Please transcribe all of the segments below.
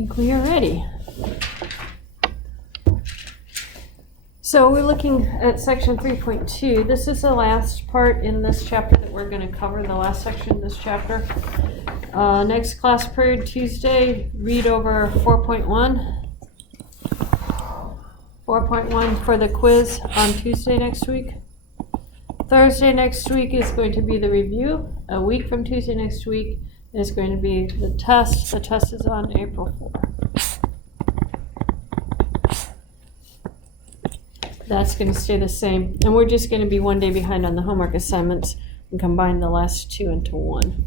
think we are ready. So we're looking at section 3.2. This is the last part in this chapter that we're going to cover, the last section in this chapter. Next class period, Tuesday, read over 4.1. 4.1 for the quiz on Tuesday next week. Thursday next week is going to be the review. A week from Tuesday next week is going to be the test. The test is on April 4. That's going to stay the same. And we're just going to be one day behind on the homework assignments and combine the last two into one.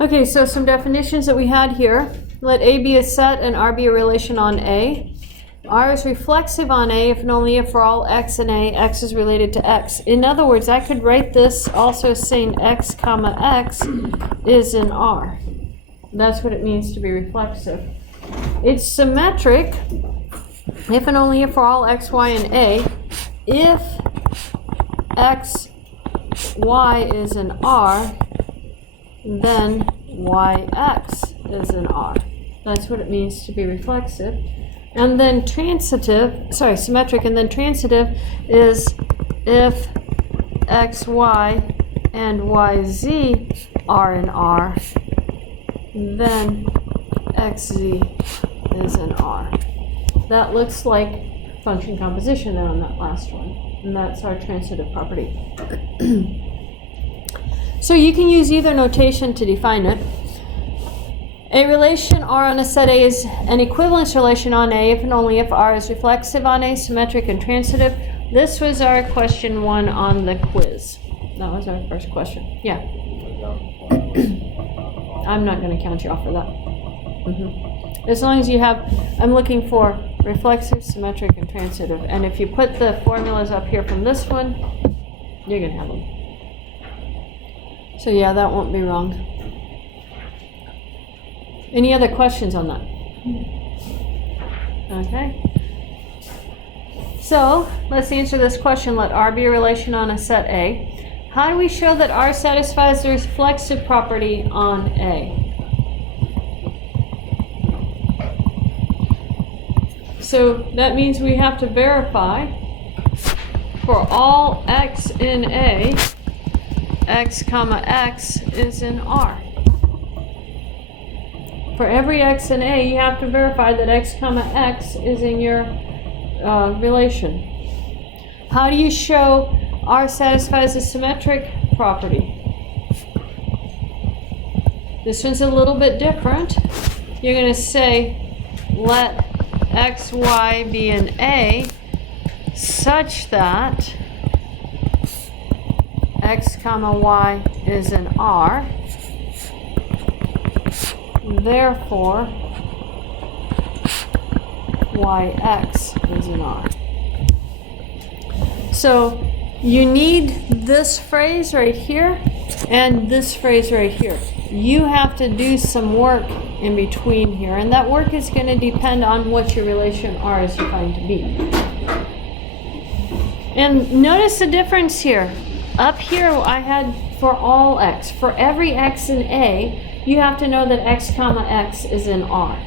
Okay, so some definitions that we had here. Let A be a set and R be a relation on A. R is reflexive on A if and only if for all x in A, x is related to x. In other words, I could write this also saying x comma x is in R. That's what it means to be reflexive. It's symmetric if and only if for all x, y, in A, if x, y is in R, then yx is in R. That's what it means to be reflexive. And then symmetric, and then transitive is if x, y, and yz are in R, then xz is in R. That looks like function composition there on that last one. And that's our transitive property. So you can use either notation to define it. A relation R on a set A is an equivalence relation on A if and only if R is reflexive on A, symmetric, and transitive. This was our question 1 on the quiz. That was our first question. Yeah. I'm not going to count you off for that. As long as you have, I'm looking for reflexive, symmetric, and transitive. And if you put the formulas up here from this one, you're going to have them. So yeah, that won't be wrong. Any other questions on that? Okay. So let's answer this question. Let R be a relation on a set A. How do we show that R satisfies the reflexive property on A? So that means we have to verify for all x in A, x comma x is in R. For every x in A, you have to verify that x comma x is in your relation. How do you show R satisfies the symmetric property? This one's a little bit different. You're going to say let x, y be in A such that x comma y is in R. Therefore, yx is in R. So you need this phrase right here and this phrase right here. You have to do some work in between here, and that work is going to depend on what your relation R is defined to be. And notice the difference here. Up here I had for all x. For every x in A, you have to know that x comma x is in R.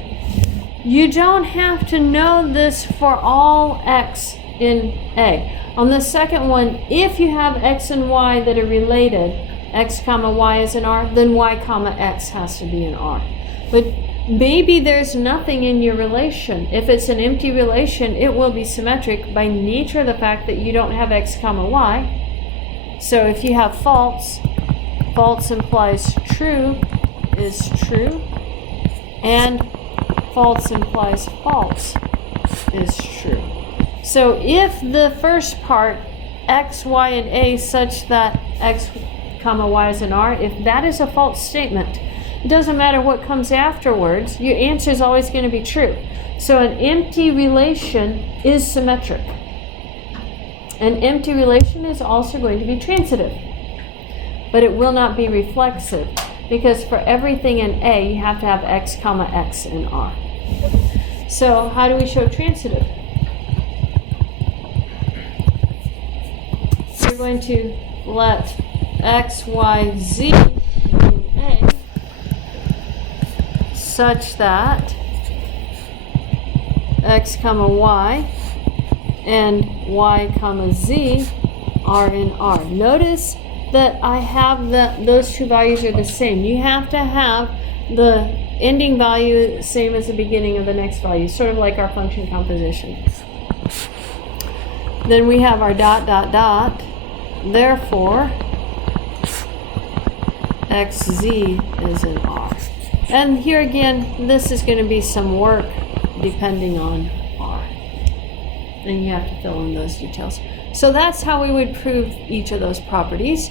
You don't have to know this for all x in A. On the second one, if you have x and y that are related, x comma y is in R, then y comma x has to be in R. But maybe there's nothing in your relation. If it's an empty relation, it will be symmetric by nature of the fact that you don't have x comma y. So if you have false, false implies true is true, and false implies false is true. So if the first part, x, y, and A, such that x comma y is in R, if that is a false statement, it doesn't matter what comes afterwards, your answer is always going to be true. So an empty relation is symmetric. An empty relation is also going to be transitive, but it will not be reflexive, because for everything in A, you have to have x comma x in R. So how do we show transitive? We're going to let x, y, z be in A such that x comma y and y comma z are in R. Notice that I have those two values are the same. You have to have the ending value same as the beginning of the next value, sort of like our function composition. Then we have our dot, dot, dot. Therefore, xz is in R. And here again, this is going to be some work depending on R. And you have to fill in those details. So that's how we would prove each of those properties.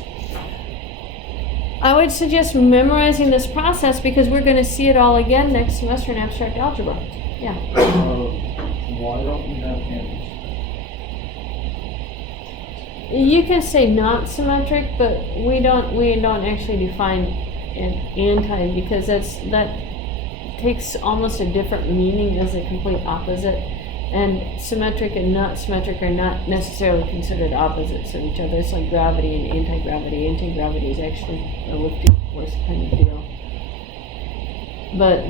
I would suggest memorizing this process because we're going to see it all again next semester in abstract algebra. Yeah. Why don't we have handles? You can say not symmetric, but we don't actually define an anti because that takes almost a different meaning as a complete opposite. And symmetric and not symmetric are not necessarily considered opposites of each other. It's like gravity and anti-gravity. Anti-gravity is actually a lifting force kind of deal. But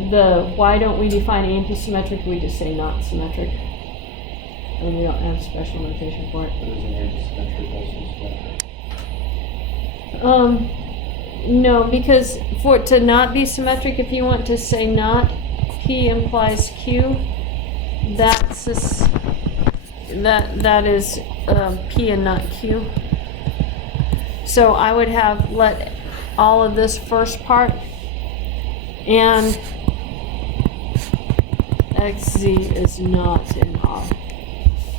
why don't we define anti-symmetric? We just say not symmetric. And we don't have special notation for it. But isn't anti-symmetric also symmetric? No, because for it to not be symmetric, if you want to say not, P implies Q. That is P and not Q. So I would have let all of this first part and xz is not in R.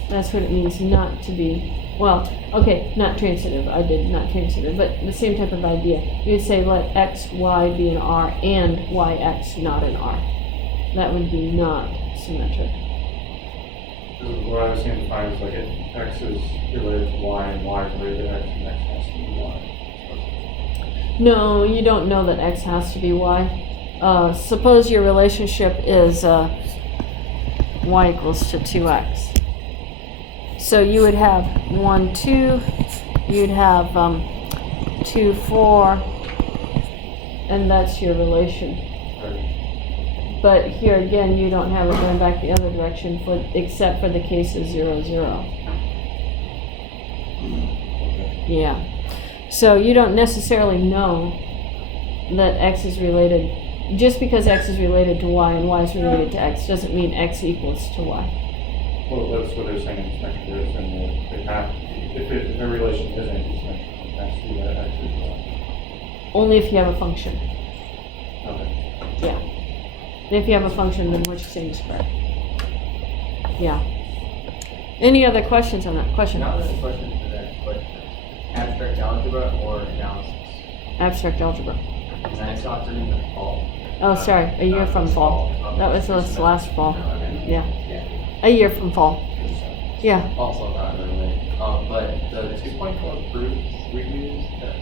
That's what it means not to be. Well, okay, not transitive. I did not transitive, but the same type of idea. You'd say let x, y be in R and yx not in R. That would be not symmetric. What I was saying defined is like if x is related to y and y is related to x and x has to be y. No, you don't know that x has to be y. Suppose your relationship is y equals to 2x. So you would have 1, 2, you'd have 2, 4, and that's your relation. Right. But here again, you don't have it going back the other direction except for the case of 0, 0. Okay. Yeah. So you don't necessarily know that x is related. Just because x is related to y and y is related to x doesn't mean x equals to y. Well, that's what they're saying in symmetric is, and they have, if a relation is anti-symmetric, it has to be that x is y. Only if you have a function. Okay. Yeah. And if you have a function, then what you're saying is correct. Yeah. Any other questions on that question? Not really a question for that, but abstract algebra or analysis? Abstract algebra. And I taught them in the fall. Oh, sorry, a year from fall. That was this last fall. Yeah. A year from fall. Yeah. Also not really. But the 2.4 proofs we used that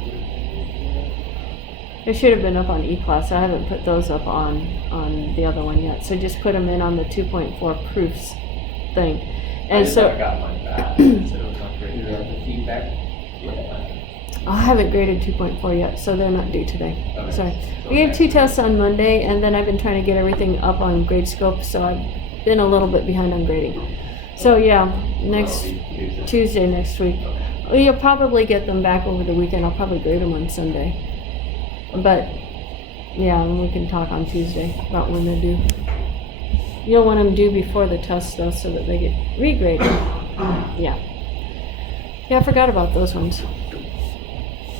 It should have been up on E-Class. I haven't put those up on the other one yet. So just put them in on the 2.4 proofs thing. And so I got mine back. So it was not great. The feedback. Yeah. I haven't graded 2.4 yet, so they're not due today. Okay. Sorry. So We gave next 2 week. tests on Monday, and then I've been trying to get everything up on GradeScope, so I've been a little bit behind on grading. So yeah, next Tuesday next week. Well, you'll probably get them back over the weekend. I'll probably grade them on Sunday. But yeah, and we can talk on Tuesday about when they're due. You'll want them due before the test though, so that they get regraded. Yeah. Yeah, I forgot about those ones.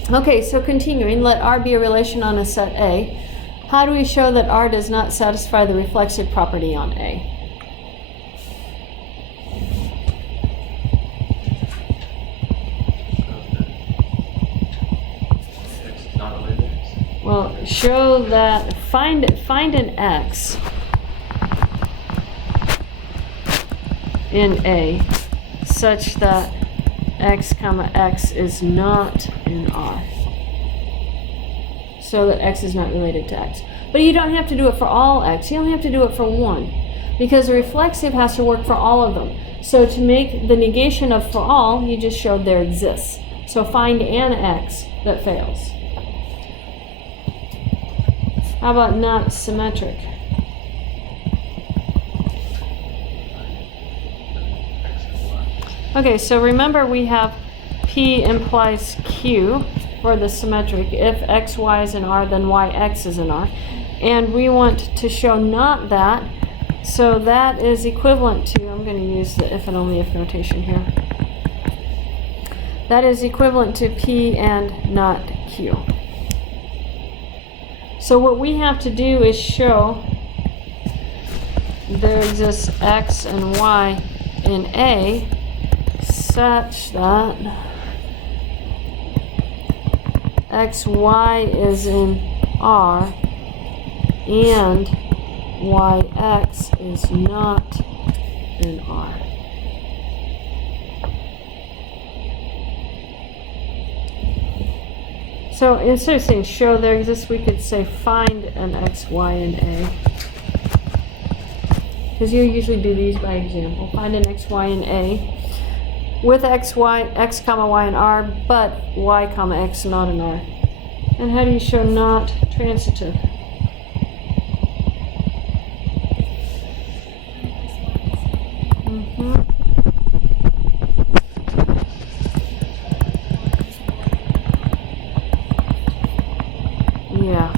Okay, so continuing, let R be a relation on a set A. How do we show that R does not satisfy the reflexive property on A? Well, show that, find an X in A such that X comma X is not in R. So that X is not related to X. But you don't have to do it for all X. You only have to do it for one. Because the reflexive has to work for all of them. So to make the negation of for all, you just showed there exists. So find an X that fails. How about not symmetric? Okay, so remember we have P implies Q for the symmetric. If X, Y is in R, then Y, X is in R. And we want to show not that, so that is equivalent to, I'm going to use the if and only if notation here. That is equivalent to P and not Q. So what we have to do is show there exists X and Y in A such that X, Y is in R and Y, X is not in R. So instead of saying show there exists, we could say find an X, Y, and A. Because you usually do these by example. Find an X, Y, and A with X, comma, Y, and R, but Y, comma, X not in R. And how do you show not transitive? Yeah.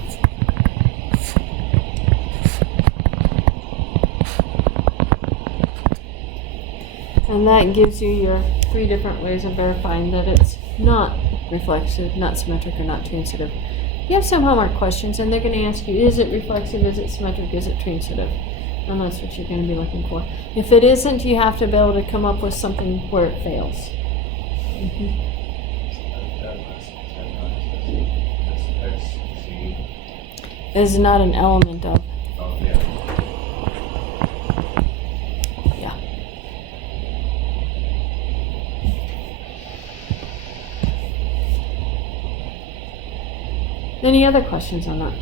And that gives you your 3 different ways of verifying that it's not reflexive, not symmetric, or not transitive. You have some homework questions, and they're going to ask you, is it reflexive, is it symmetric, is it transitive? And that's what you're going to be looking for. If it isn't, you have to be able to come up with something where it fails. Is not an element of. Oh, yeah. Yeah. Any other questions on that?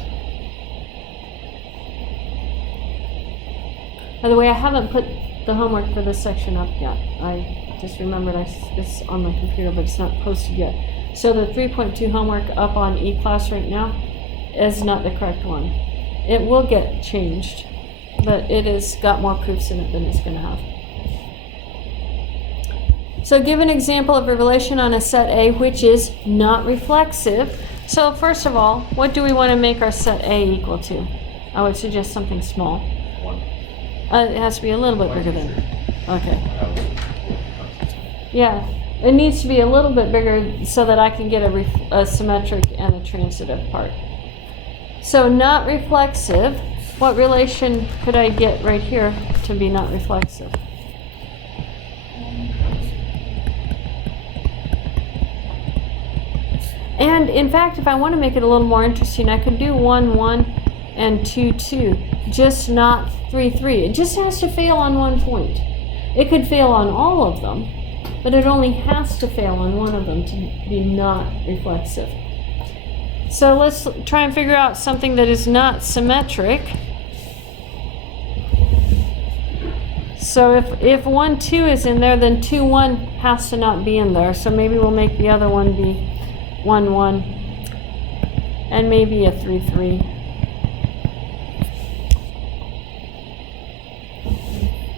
By the way, I haven't put the homework for this section up yet. I just remembered it's on my computer, but it's not posted yet. So the 3.2 homework up on eClass right now is not the correct one. It will get changed, but it has got more proofs in it than it's going to have. So give an example of a relation on a set A which is not reflexive. So first of all, what do we want to make our set A equal to? I would suggest something small. 1. It has to be a little bit bigger than. Okay. Yeah, it needs to be a little bit bigger so that I can get a symmetric and a transitive part. So not reflexive, what relation could I get right here to be not reflexive? And in fact, if I want to make it a little more interesting, I could do 1, 1, and 2, 2, just not 3, 3. It just has to fail on one point. It could fail on all of them, but it only has to fail on one of them to be not reflexive. So let's try and figure out something that is not symmetric. So if 1, 2 is in there, then 2, 1 has to not be in there. So maybe we'll make the other one be 1, 1, and maybe a 3, 3.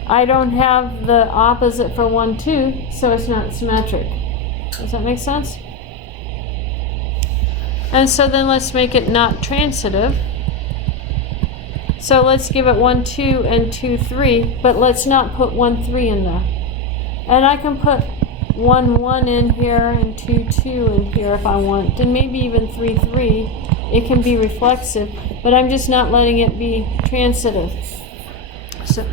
I don't have the opposite for 1, 2, so it's not symmetric. Does that make sense? And so then let's make it not transitive. So let's give it 1, 2, and 2, 3, but let's not put 1, 3 in there. And I can put 1, 1 in here and 2, 2 in here if I want, and maybe even 3, 3. It can be reflexive, but I'm just not letting it be transitive. So,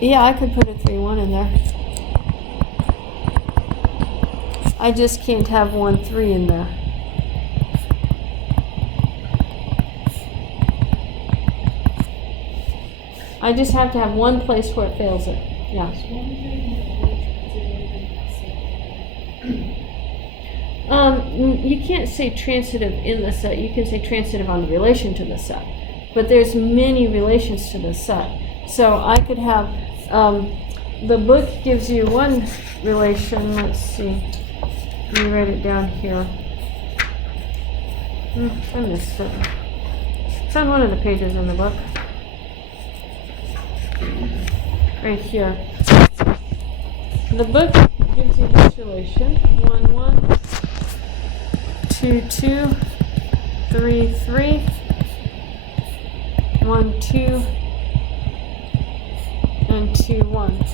yeah, I could put a 3, 1 in there. I just can't have 1, 3 in there. I just have to have one place where it fails it. Yeah. You can't say transitive in the set. You can say transitive on the relation to the set. But there's many relations to the set. So I could have, the book gives you one relation. Let's see. Let me write it down here. I missed it. It's on one of the pages in the book. Right here. the book gives you this relation: 1, 1, 2, 2, 3, 3, 1, 2, and 2, 1.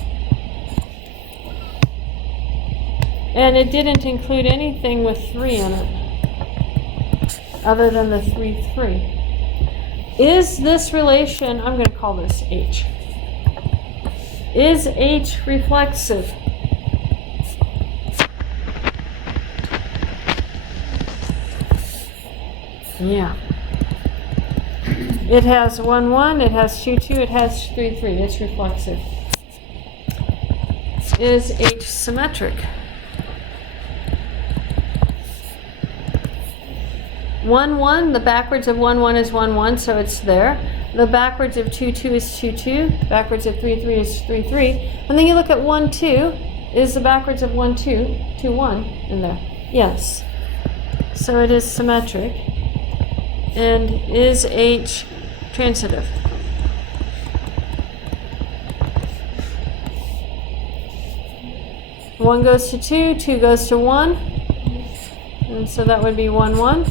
And it didn't include anything with 3 in it, other than the 3, 3. Is this relation, I'm going to call this H. Is H reflexive? Yeah. It has 1, 1, it has 2, 2, it has 3, 3. It's reflexive. Is H symmetric? 1, 1, the backwards of 1, 1 is 1, 1, so it's there. The backwards of 2, 2 is 2, 2. Backwards of 3, 3 is 3, 3. And then you look at 1, 2. Is the backwards of 1, 2, 2, 1 in there? Yes. So it is symmetric. And is H transitive? One goes to 2, 2 goes to 1. And so that would be 1, 1.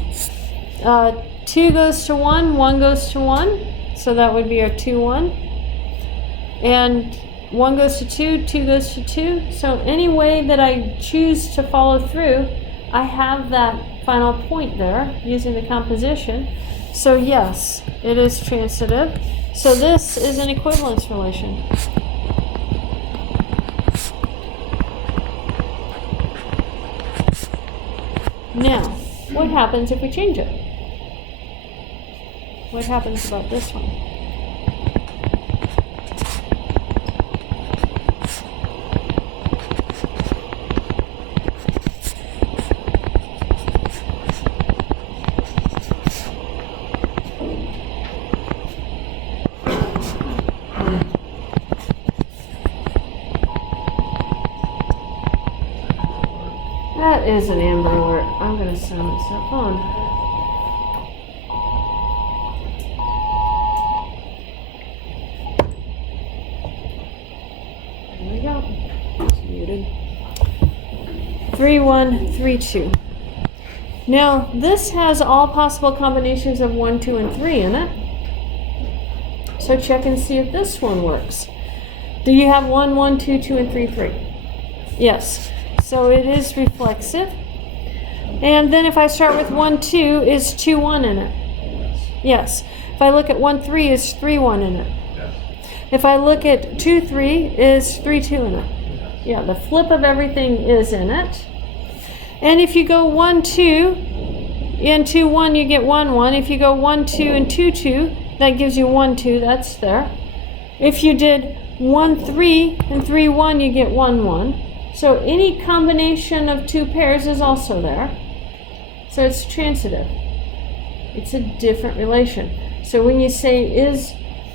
2 goes to 1, 1 goes to 1, so that would be our 2, 1. And 1 goes to 2, 2 goes to 2. So any way that I choose to follow through, I have that final point there using the composition. So yes, it is transitive. So this is an equivalence relation. Now, what happens if we change it? What happens about this one? That is an Amber Alert. I'm going to sound myself on. There we go. It's muted. 3, 1, 3, 2. Now, this has all possible combinations of 1, 2, and 3 in it. So check and see if this one works. Do you have 1, 1, 2, 2, and 3, 3? Yes. So it is reflexive. And then if I start with 1, 2, is 2, 1 in it? Yes. If I look at 1, 3, is 3, 1 in it? Yes. If I look at 2, 3, is 3, 2 in it? Yeah, the flip of everything is in it. And if you go 1, 2, and 2, 1, you get 1, 1. If you go 1, 2, and 2, 2, that gives you 1, 2. That's there. If you did 1, 3, and 3, 1, you get 1, 1. So any combination of two pairs is also there. So it's transitive. It's a different relation. So when you say is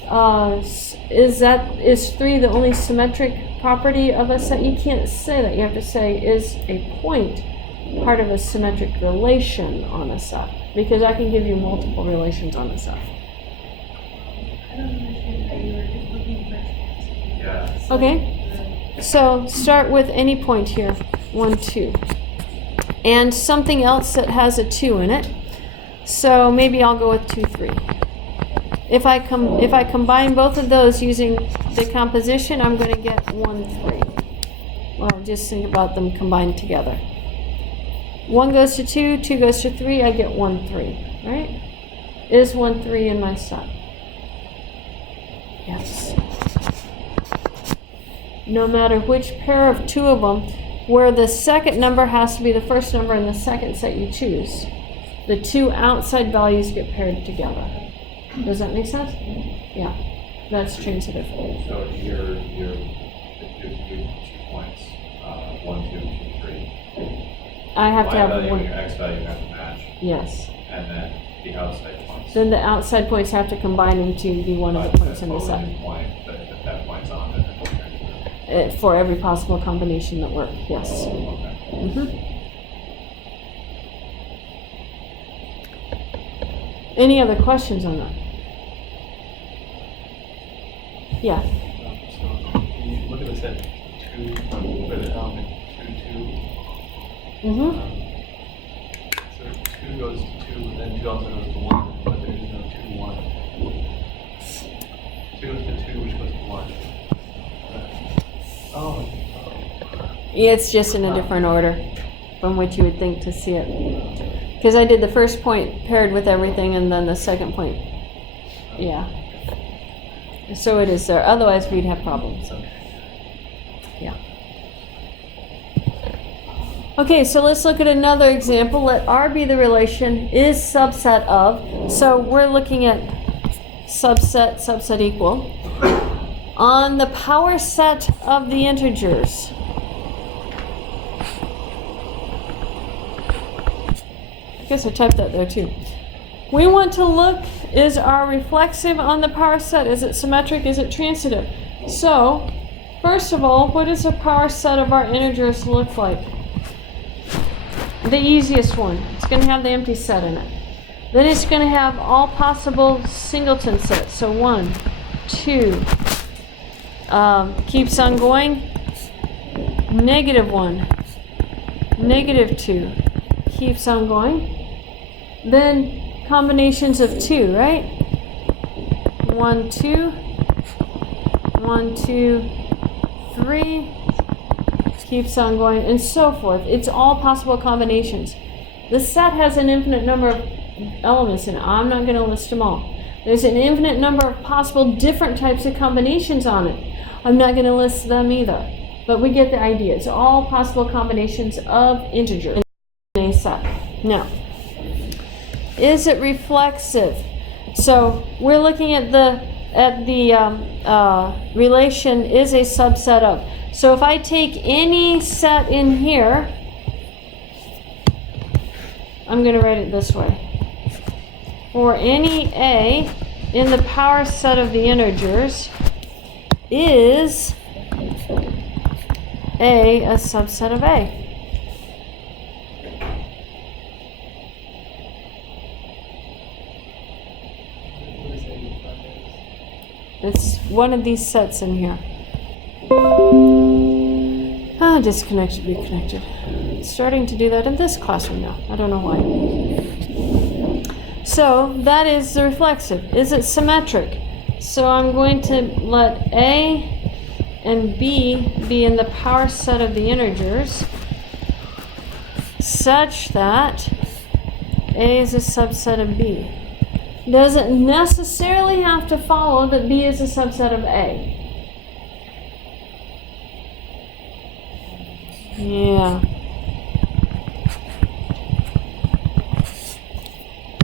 3 the only symmetric property of a set, you can't say that. You have to say is a point part of a symmetric relation on a set, because I can give you multiple relations on a set. I don't understand how you were just looking for transitive. Yeah. Okay. So start with any point here, 1, 2, and something else that has a 2 in it. So maybe I'll go with 2, 3. If I combine both of those using the composition, I'm going to get 1, 3. Well, just think about them combined together. 1 goes to 2, 2 goes to 3, I get 1, 3, right? Is 1, 3 in my set? Yes. No matter which pair of two of them, where the second number has to be the first number in the second set you choose, the two outside values get paired together. Does that make sense? Yeah, that's transitive. So here, it gives you 2 points, 1, 2, 2, 3. I have to Y have value one. and your X value have to match, Yes. and then the outside points. Then the outside points have to combine into be one of the points in the set. Point, but if that point's on, then it's transitive. For every possible combination that works, yes. Okay. Any other questions on that? Yeah. So you look at the set 2, 2, with an element 2, 2. Mm-hmm. So 2 goes to 2, and then 2 also goes to 1, but there is no 2, 1. 2 goes to 2, which goes to 1. Oh. Yeah, it's just in a different order from what you would think to see it. Because I did the first point paired with everything, and then the second point. Yeah. So it is there. Otherwise, we'd have problems. Yeah. Okay, so let's look at another example. Let R be the relation is subset of. So we're looking at subset equal. On the power set of the integers. I guess I typed that there too. We want to look, is R reflexive on the power set? Is it symmetric? Is it transitive? So, first of all, what does the power set of our integers look like? The easiest one. It's going to have the empty set in it. Then it's going to have all possible singleton sets. So 1, 2, keeps on going. -1, -2, keeps on going. Then combinations of 2, right? 1, 2, 1, 2, 3, keeps on going, and so forth. It's all possible combinations. The set has an infinite number of elements in it. I'm not going to list them all. There's an infinite number of possible different types of combinations on it. I'm not going to list them either. But we get the idea. It's all possible combinations of integers in a set. Now, is it reflexive? So we're looking at the relation is a subset of. So if I take any set in here, I'm going to write it this way. For any A in the power set of the integers, is A a subset of A? It's one of these sets in here. Disconnected, reconnected. It's starting to do that in this classroom now. I don't know why. So that is the reflexive. Is it symmetric? So I'm going to let A and B be in the power set of the integers such that A is a subset of B. Doesn't necessarily have to follow that B is a subset of A. Yeah.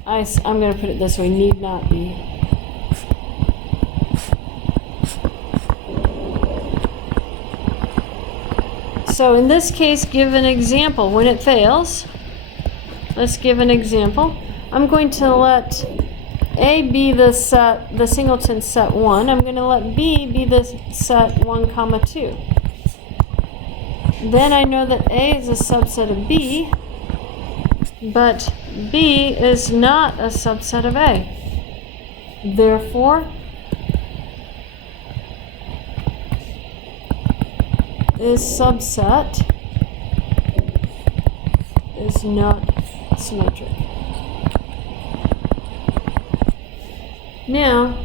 I'm going to put it this way, need not be. So in this case, give an example. When it fails, let's give an example. I'm going to let A be the set, the singleton set 1. I'm going to let B be the set 1, 2. Then I know that A is a subset of B, but B is not a subset of A. Therefore, is subset is not symmetric. Now,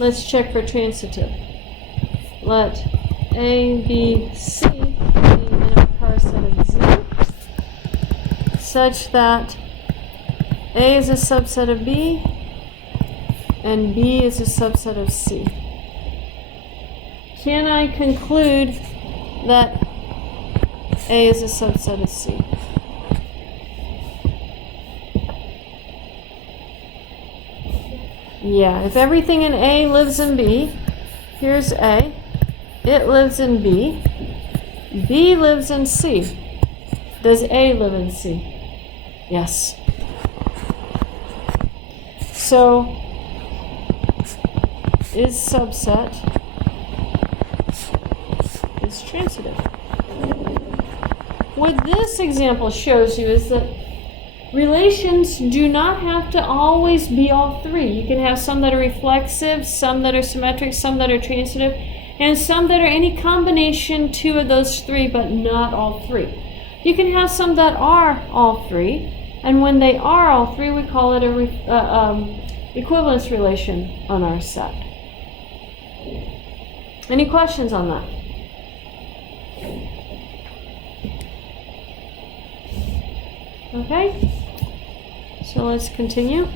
let's check for transitive. Let A, B, C be in a power set of Z such that A is a subset of B and B is a subset of C. Can I conclude that A is a subset of C? Yeah, if everything in A lives in B, here's A, it lives in B, B lives in C. Does A live in C? Yes. So, is subset is transitive. What this example shows you is that relations do not have to always be all three. You can have some that are reflexive, some that are symmetric, some that are transitive, and some that are any combination two of those three, but not all three. You can have some that are all three, and when they are all three, we call it a equivalence relation on our set. Any questions on that? Okay, so let's continue.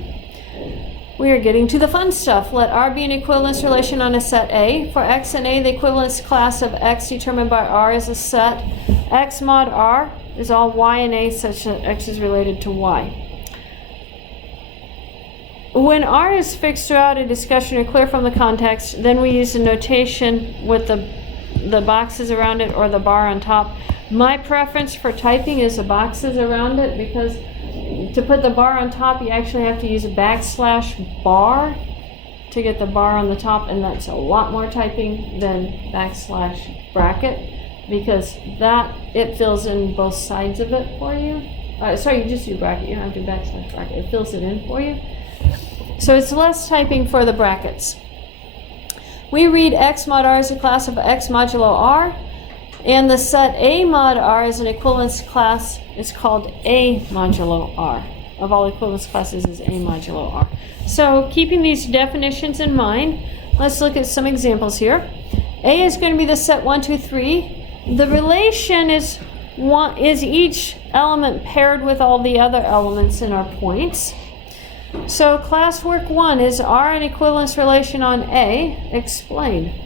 We are getting to the fun stuff. Let R be an equivalence relation on a set A. For X and A, the equivalence class of X determined by R is a set. X mod R is all Y and A such that X is related to Y. When R is fixed throughout a discussion or clear from the context, then we use a notation with the boxes around it or the bar on top. My preference for typing is the boxes around it, because to put the bar on top, you actually have to use a backslash bar to get the bar on the top, and that's a lot more typing than backslash bracket, because it fills in both sides of it for you. Sorry, you just do bracket, you don't have to do backslash bracket. It fills it in for you. So it's less typing for the brackets. We read X mod R as a class of X modulo R, and the set A mod R is an equivalence class. It's called A modulo R. Of all equivalence classes is A modulo R. So keeping these definitions in mind, let's look at some examples here. A is going to be the set 1, 2, 3. The relation is each element paired with all the other elements in our points. So classwork 1, is R an equivalence relation on A? Explain.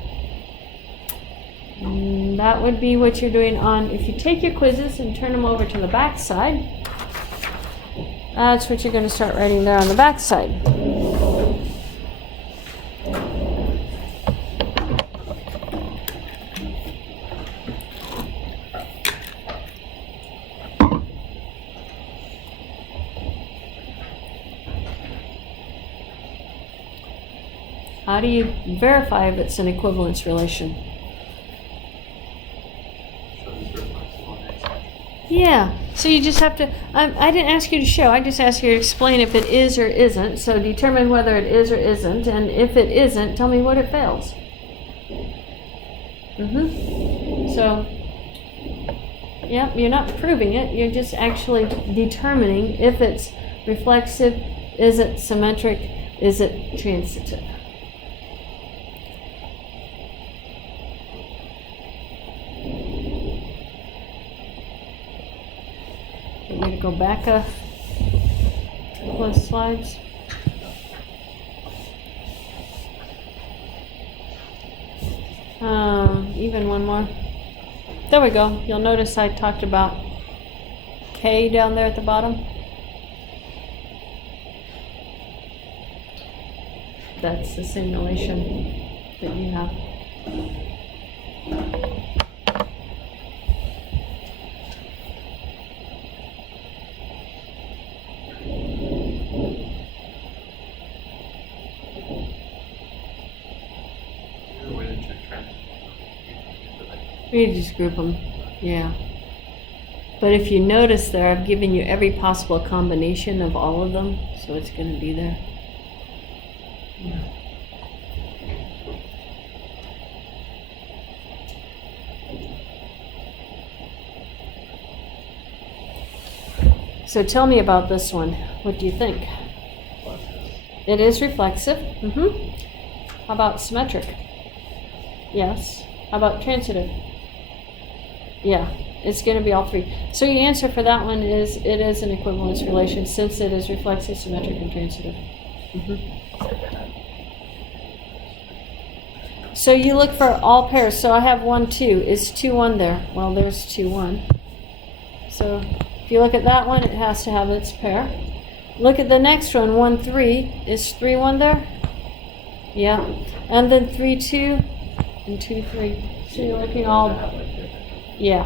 That would be what you're doing on, if you take your quizzes and turn them over to the back side, that's what you're going to start writing there on the back side. How do you verify if it's an equivalence relation? Yeah, so you just have to, I didn't ask you to show, I just asked you to explain if it is or isn't. So determine whether it is or isn't, and if it isn't, tell me what it fails. So, yeah, you're not proving it, you're just actually determining if it's reflexive, is it symmetric, is it transitive. I'm going to go back a couple of slides. Even one more. There we go. You'll notice I talked about K down there at the bottom. That's the same relation that you have. We just group them, yeah. But if you notice there, I've given you every possible combination of all of them, so it's going to be there. Yeah. So tell me about this one. What do you think? It is reflexive. How about symmetric? Yes. How about transitive? Yeah, it's going to be all three. So your answer for that one is it is an equivalence relation, since it is reflexive, symmetric, and transitive. So you look for all pairs. So I have 1, 2. Is 2, 1 there? Well, there's 2, 1. So if you look at that one, it has to have its pair. Look at the next one, 1, 3. Is 3, 1 there? Yeah. And then 3, 2, and 2, 3. So you're looking all, yeah.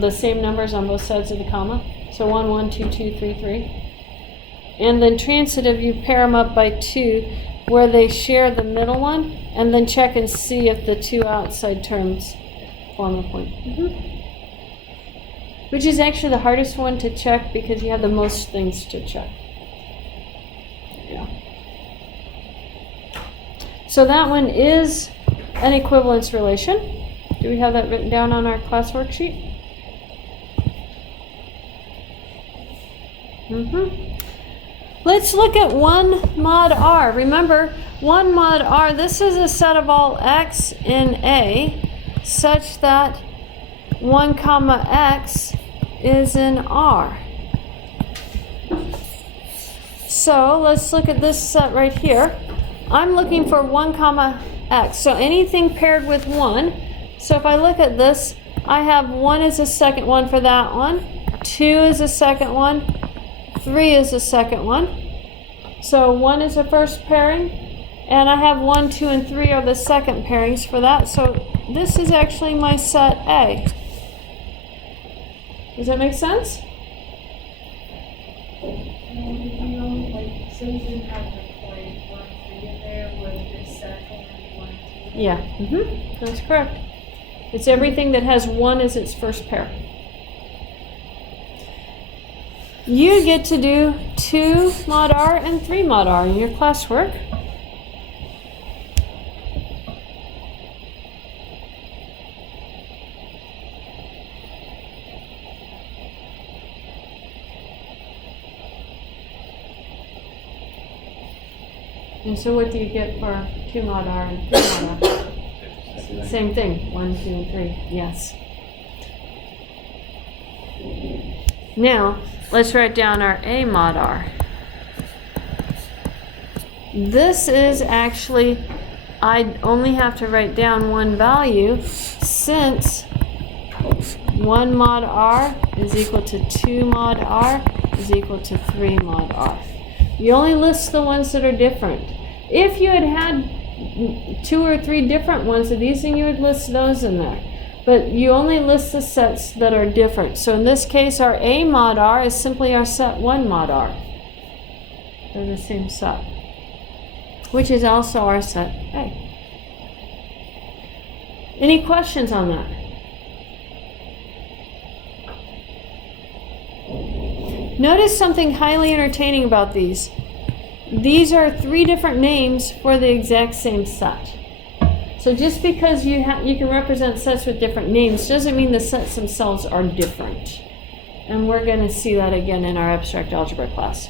The same numbers on both sides of the comma. So 1, 1, 2, 2, 3, 3. And then transitive, you pair them up by 2, where they share the middle one, and then check and see if the 2 outside terms form a point. Which is actually the hardest one to check, because you have the most things to check. Yeah. So that one is an equivalence relation. Do we have that written down on our class worksheet? Let's look at 1 mod r. Remember, 1 mod r, this is a set of all x in A such that 1 comma x is in R. So let's look at this set right here. I'm looking for 1 comma x. So anything paired with 1. So if I look at this, I have 1 is the second one for that one, 2 is the second one, 3 is the second one. So 1 is the first pairing, and I have 1, 2, and 3 are the second pairings for that. So this is actually my set A. Does that make sense? And if you only, like, so you didn't have the point 1, 3 in there, would this set only be 1, 2? Yeah, that's correct. It's everything that has 1 as its first pair. You get to do 2 mod r and 3 mod r in your classwork. And so what do you get for 2 mod r and 3 mod r? Same thing, 1, 2, and 3, yes. Now, let's write down our A mod r. This is actually, I only have to write down one value since 1 mod r is equal to 2 mod r is equal to 3 mod r. You only list the ones that are different. If you had 2 or 3 different ones of these, then you would list those in there. But you only list the sets that are different. So in this case, our A mod r is simply our set 1 mod r. They're the same set, which is also our set A. Any questions on that? Notice something highly entertaining about these. These are 3 different names for the exact same set. So just because you can represent sets with different names doesn't mean the sets themselves are different. And we're going to see that again in our abstract algebra class.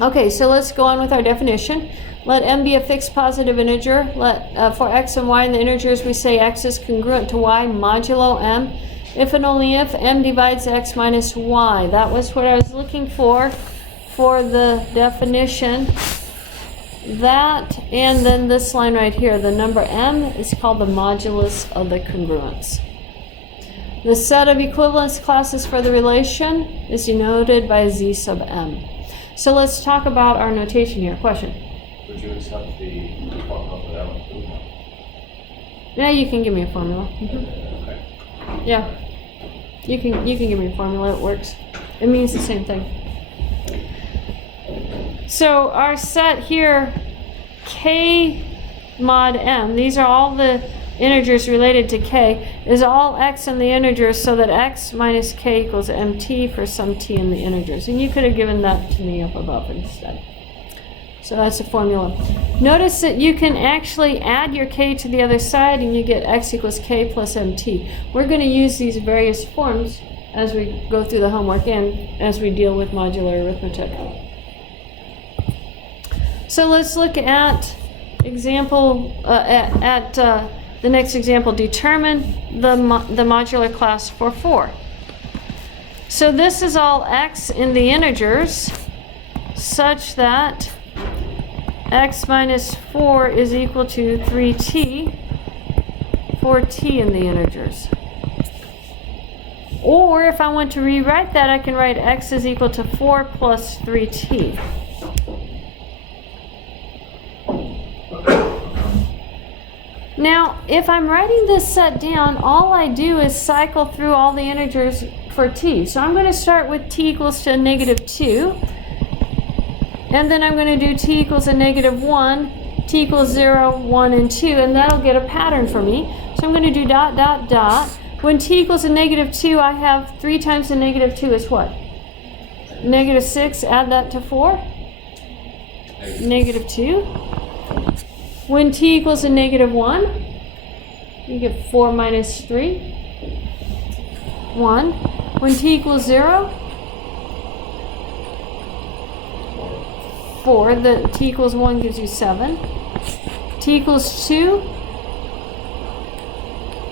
Okay, so let's go on with our definition. Let m be a fixed positive integer. For x and y in the integers, we say x is congruent to y modulo m. If and only if m divides x minus y. That was what I was looking for the definition. That, and then this line right here, the number m is called the modulus of the congruence. The set of equivalence classes for the relation is denoted by z sub m. So let's talk about our notation here. Question? Would you accept the formula for that one too? Yeah, you can give me a formula. Okay. Yeah, you can give me a formula. It works. It means the same thing. So our set here, k mod m, these are all the integers related to k, is all x in the integers, so that x minus k equals mt for some t in the integers. And you could have given that to me up above instead. So that's the formula. Notice that you can actually add your k to the other side and you get x equals k plus mt. We're going to use these various forms as we go through the homework and as we deal with modular arithmetic. So let's look at example, the next example. Determine the modular class for 4. So this is all x in the integers such that x minus 4 is equal to 3t, 4t in the integers. Or if I want to rewrite that, I can write x is equal to 4 plus 3t. Now, if I'm writing this set down, all I do is cycle through all the integers for t. So I'm going to start with t equals to negative 2. And then I'm going to do t equals a negative 1, t equals 0, 1, and 2. And that'll get a pattern for me. So I'm going to do dot, dot, dot. When t equals a negative 2, I have 3 times the negative 2 is what? Negative 6. Add that to 4. negative 2. When t equals a negative 1, you get 4 minus 3, 1. When t equals 0, 4. The t equals 1 gives you 7. T equals 2,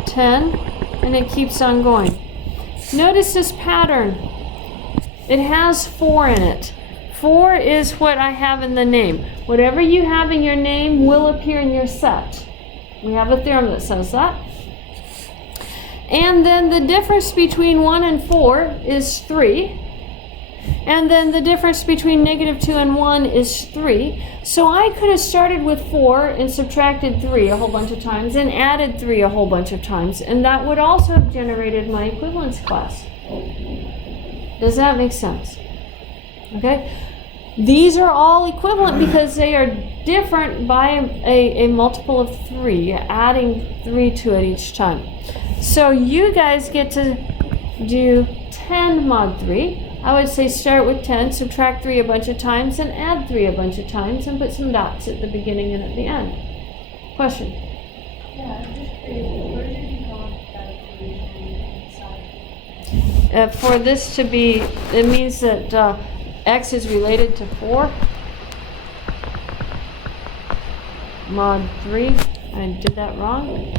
10, and it keeps on going. Notice this pattern. It has 4 in it. 4 is what I have in the name. Whatever you have in your name will appear in your set. We have a theorem that says that. And then the difference between 1 and 4 is 3. And then the difference between negative 2 and 1 is 3. So I could have started with 4 and subtracted 3 a whole bunch of times and added 3 a whole bunch of times. And that would also have generated my equivalence class. Does that make sense? Okay? These are all equivalent because they are different by a multiple of 3, adding 3 to it each time. So you guys get to do 10 mod 3. I would say start with 10, subtract 3 a bunch of times, and add 3 a bunch of times, and put some dots at the beginning and at the end. Question? Yeah, I'm just curious, where did you go with that equation inside? For this to be, it means that x is related to 4. Mod 3. I did that wrong.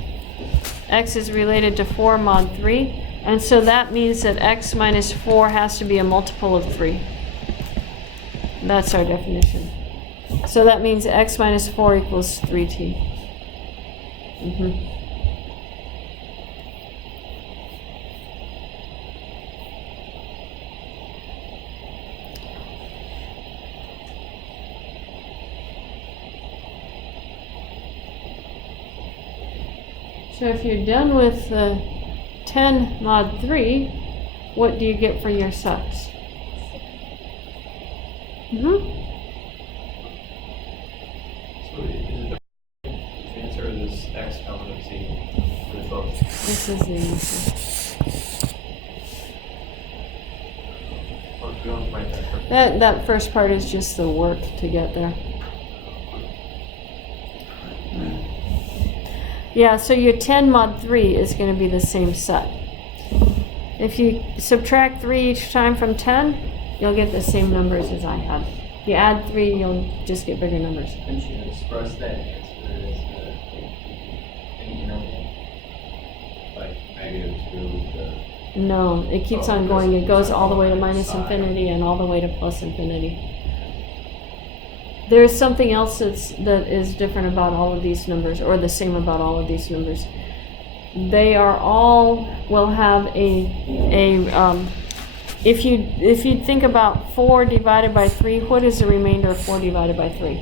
X is related to 4 mod 3. And so that means that x minus 4 has to be a multiple of 3. That's our definition. So that means x minus 4 equals 3t. So if you're done with 10 mod 3, what do you get for your sets? So is it the answer is x common of z for both? This is the answer. Or if we don't write that. That first part is just the work to get there. Yeah, so your 10 mod 3 is going to be the same set. If you subtract 3 each time from 10, you'll get the same numbers as I had. If you add 3, you'll just get bigger numbers. And you express that answer as an interval, Like negative 2 to. No, it keeps on going. It goes all the way to minus infinity and all the way to plus infinity. There's something else that is different about all of these numbers, or the same about all of these numbers. They are all will have if you think about 4 divided by 3, what is the remainder of 4 divided by 3?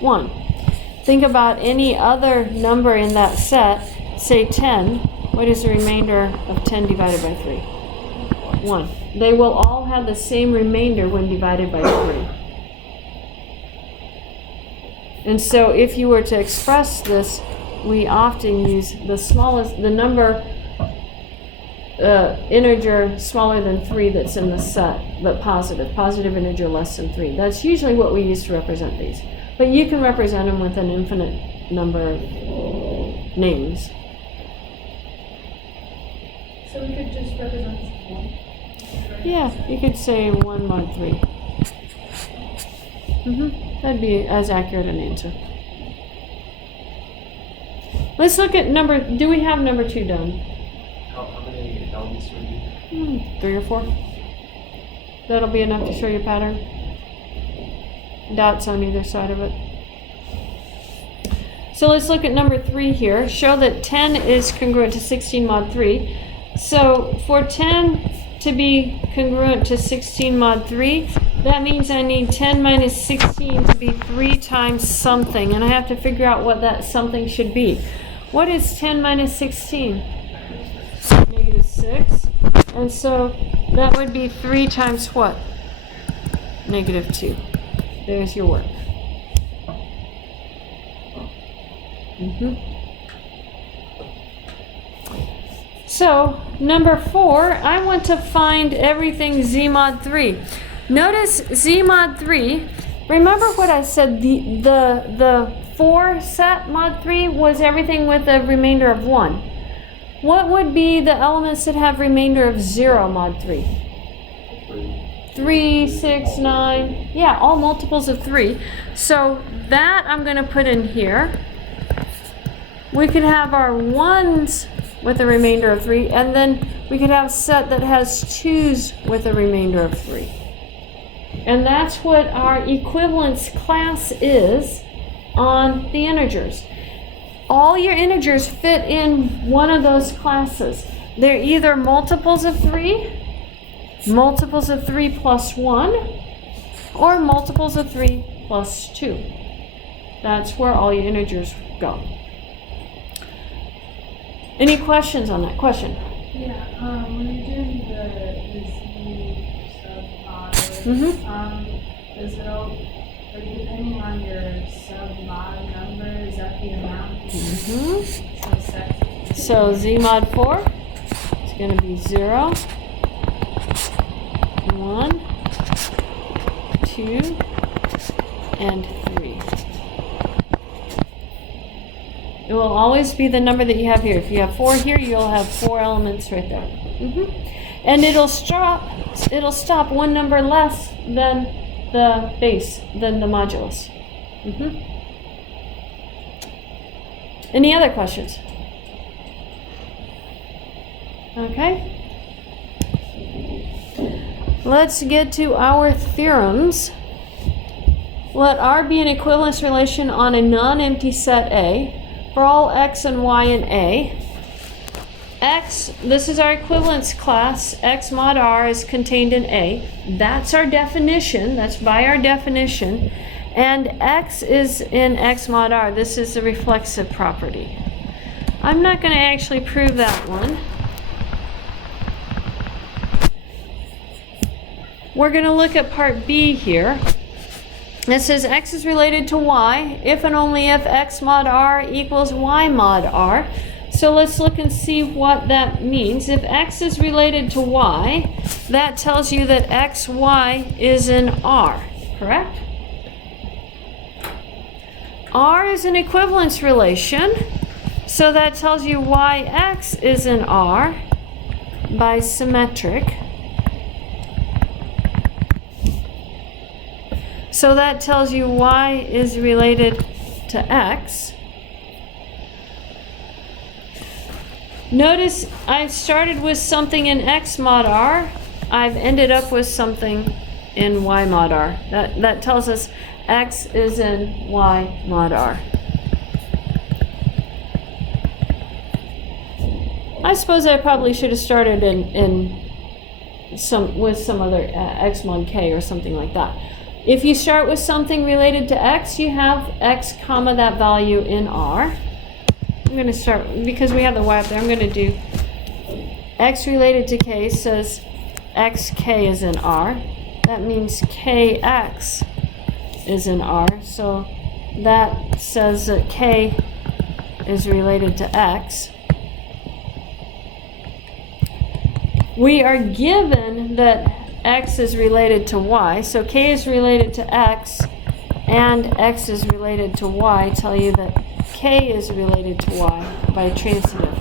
1. Think about any other number in that set, say 10. What is the remainder of 10 divided by 3? 1. They will all have the same remainder when divided by 3. And so if you were to express this, we often use the number integer smaller than 3 that's in the set, but positive integer less than 3. That's usually what we use to represent these. But you can represent them with an infinite number of names. So we could just represent this as 1? Yeah, you could say 1 mod 3. That'd be as accurate an answer. Let's look at do we have number 2 done? how many elements would you? 3 or 4. That'll be enough to show you pattern. Dots on either side of it. So let's look at number 3 here. Show that 10 is congruent to 16 mod 3. So for 10 to be congruent to 16 mod 3, that means I need 10 minus 16 to be 3 times something, and I have to figure out what that something should be. What is 10 minus 16? Negative 6. And so that would be 3 times what? Negative 2. There's your work. So, number 4, I want to find everything z mod 3. Notice z mod 3 Remember what I said, the 4 set mod 3 was everything with a remainder of 1. What would be the elements that have remainder of 0 mod 3? 3, 6, 9, yeah, all multiples of 3. So that I'm going to put in here. We could have our 1s with a remainder of 3, and then we could have a set that has 2s with a remainder of 3. And that's what our equivalence class is on the integers. All your integers fit in one of those classes. They're either multiples of 3 plus 1, or multiples of 3 plus 2. That's where all your integers go. Any questions on that? Question? Yeah, when you're doing the Z sub mod, does it all, like, depending on your sub mod number, is that the amount? So Z mod 4 is going to be 0, 1, 2, and 3. It will always be the number that you have here. If you have 4 here, you'll have 4 elements right there. And it'll stop one number less than the base, than the modulus. Any other questions? Okay. Let's get to our theorems. Let R be an equivalence relation on a non-empty set A for all x and y in A. X, this is our equivalence class. X mod R is contained in A. That's our definition. That's by our definition. And X is in X mod R. This is the reflexive property. I'm not going to actually prove that one. We're going to look at part B here. It says X is related to Y if and only if X mod R equals Y mod R. So let's look and see what that means. If X is related to Y, that tells you that XY is in R, correct? R is an equivalence relation, so that tells you YX is in R by symmetric. So that tells you Y is related to X. Notice I started with something in X mod R. I've ended up with something in Y mod R. That tells us X is in Y mod R. I suppose I probably should have started with some other X mod K or something like that. If you start with something related to X, you have X comma that value in R. I'm going to start, because we have the Y up there, I'm going to do X related to K says XK is in R. That means KX is in R. So that says that K is related to X. We are given that X is related to Y. So K is related to X and X is related to Y tell you that K is related to Y by transitive.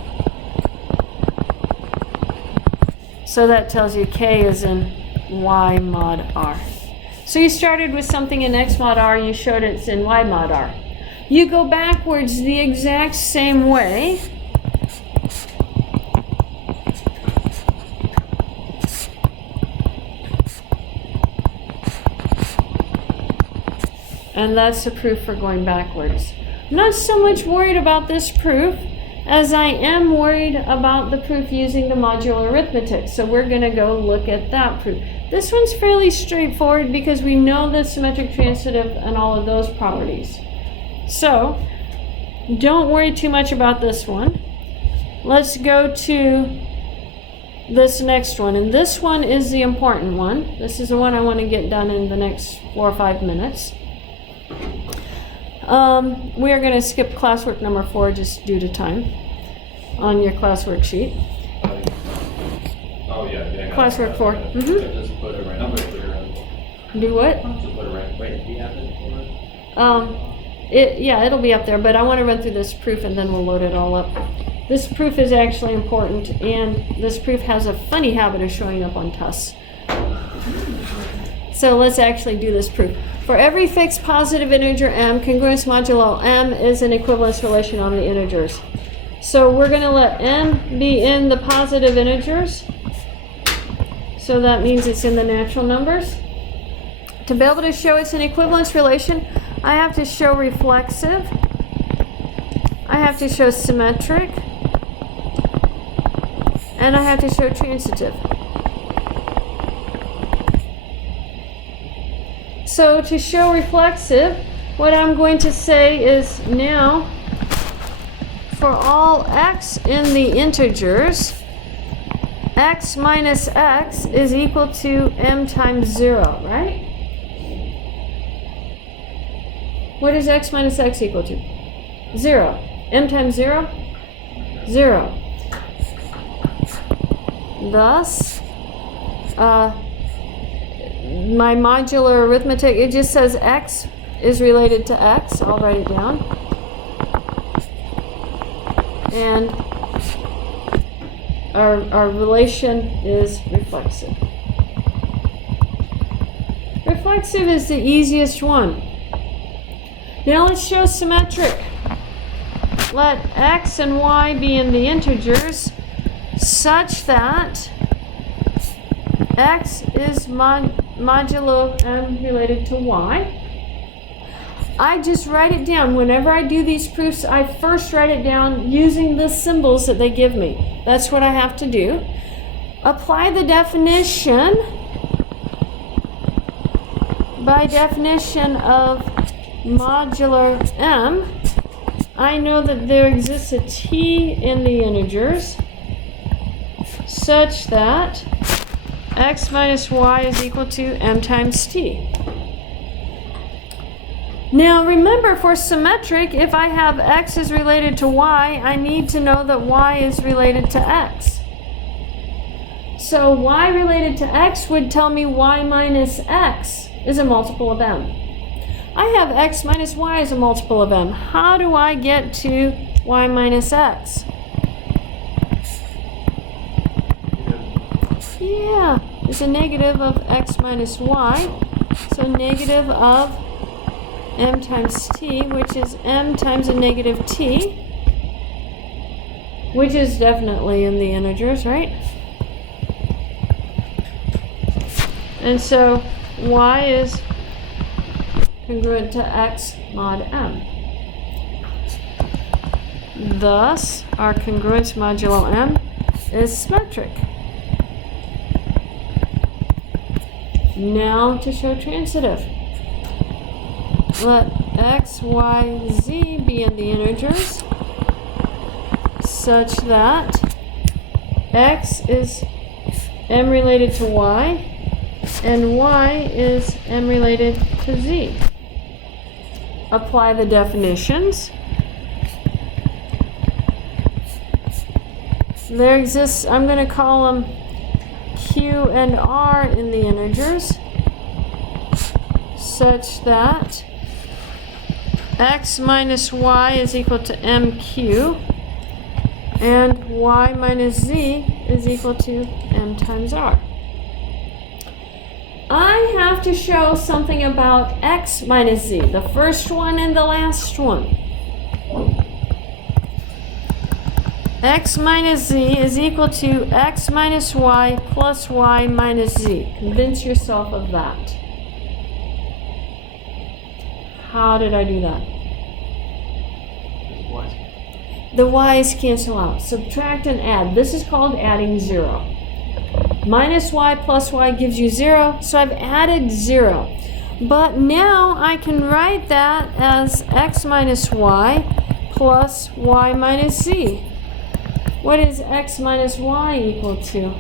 So that tells you K is in Y mod R. So you started with something in X mod R, you showed it's in Y mod R. You go backwards the exact same way. And that's the proof for going backwards. I'm not so much worried about this proof as I am worried about the proof using the modular arithmetic. So we're going to go look at that proof. This one's fairly straightforward because we know the symmetric transitive and all of those properties. So don't worry too much about this one. Let's go to this next one. And this one is the important one. This is the one I want to get done in the next 4 or 5 minutes. We are going to skip classwork number 4 just due to time on your classwork sheet. Oh, yeah. Classwork 4. Just put it right number clear. Do what? Just put it right, do you have it for Yeah, it'll be up there, but I want to run through this proof and then we'll load it all up. This proof is actually important, and this proof has a funny habit of showing up on TUS. So let's actually do this proof. For every fixed positive integer m, congruence modulo m is an equivalence relation on the integers. So we're going to let m be in the positive integers. So that means it's in the natural numbers. To be able to show it's an equivalence relation, I have to show reflexive. I have to show symmetric. And I have to show transitive. So to show reflexive, what I'm going to say is now, for all x in the integers, x minus x is equal to m times 0, right? What is x minus x equal to? 0. M times 0? 0. Thus, my modular arithmetic, it just says x is related to x. I'll write it down. And our relation is reflexive. Reflexive is the easiest one. Now let's show symmetric. Let x and y be in the integers such that x is modulo m related to y. I just write it down. Whenever I do these proofs, I first write it down using the symbols that they give me. That's what I have to do. Apply the definition. By definition of modular m, I know that there exists a t in the integers such that x minus y is equal to m times t. Now remember, for symmetric, if I have x is related to y, I need to know that y is related to x. So y related to x would tell me y minus x is a multiple of m. I have x minus y as a multiple of m. How do I get to y minus x? Yeah, it's a negative of x minus y. So negative of m times t, which is m times a negative t, which is definitely in the integers, right? And so y is congruent to x mod m. Thus, our congruence modulo m is symmetric. Now to show transitive. Let x, y, z be in the integers such that x is m related to y and y is m related to z. Apply the definitions. There exists, I'm going to call them q and r in the integers such that x minus y is equal to mq and y minus z is equal to m times r. I have to show something about x minus z, the first one and the last one. X minus z is equal to x minus y plus y minus z. Convince yourself of that. How did I do that? The y's cancel out. Subtract and add. This is called adding 0. Minus y plus y gives you 0, so I've added 0. But now I can write that as x minus y plus y minus z. What is x minus y equal to?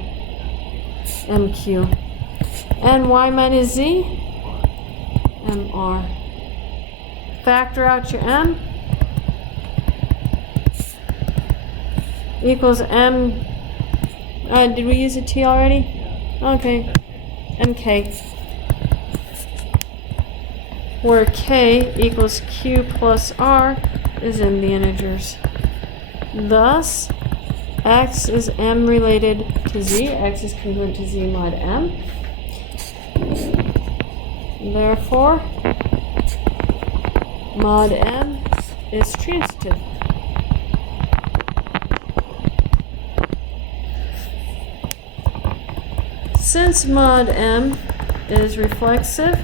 mq. And y minus z? mr. Factor out your m. Equals m. Did we use a t already? Okay. mk. where k equals q plus r is in the integers. Thus, x is m related to z. X is congruent to z mod m. Therefore, mod m is transitive. Since mod m is reflexive,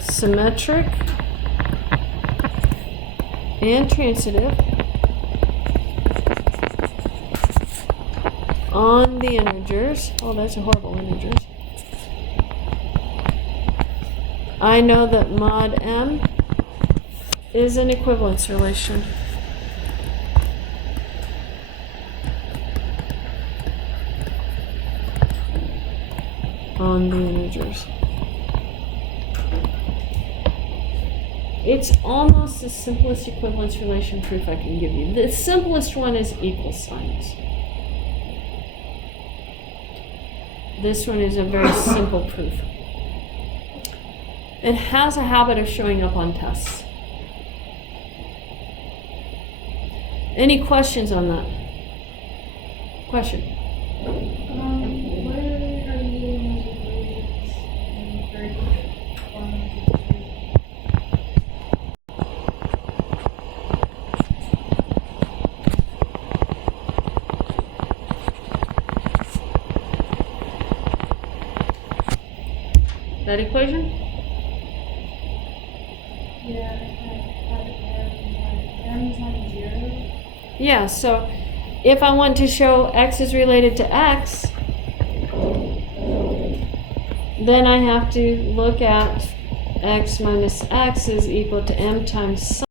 symmetric, and transitive on the integers, oh, that's a horrible integers, I know that mod m is an equivalence relation. On the integers. It's almost the simplest equivalence relation proof I can give you. The simplest one is equal signs. This one is a very simple proof. It has a habit of showing up on tests. Any questions on that? Question? Where are you getting those equations in grade 1 and 3? That equation? Yeah, m times 0. Yeah, so if I want to show x is related to x, then I have to look at x minus x is equal to m times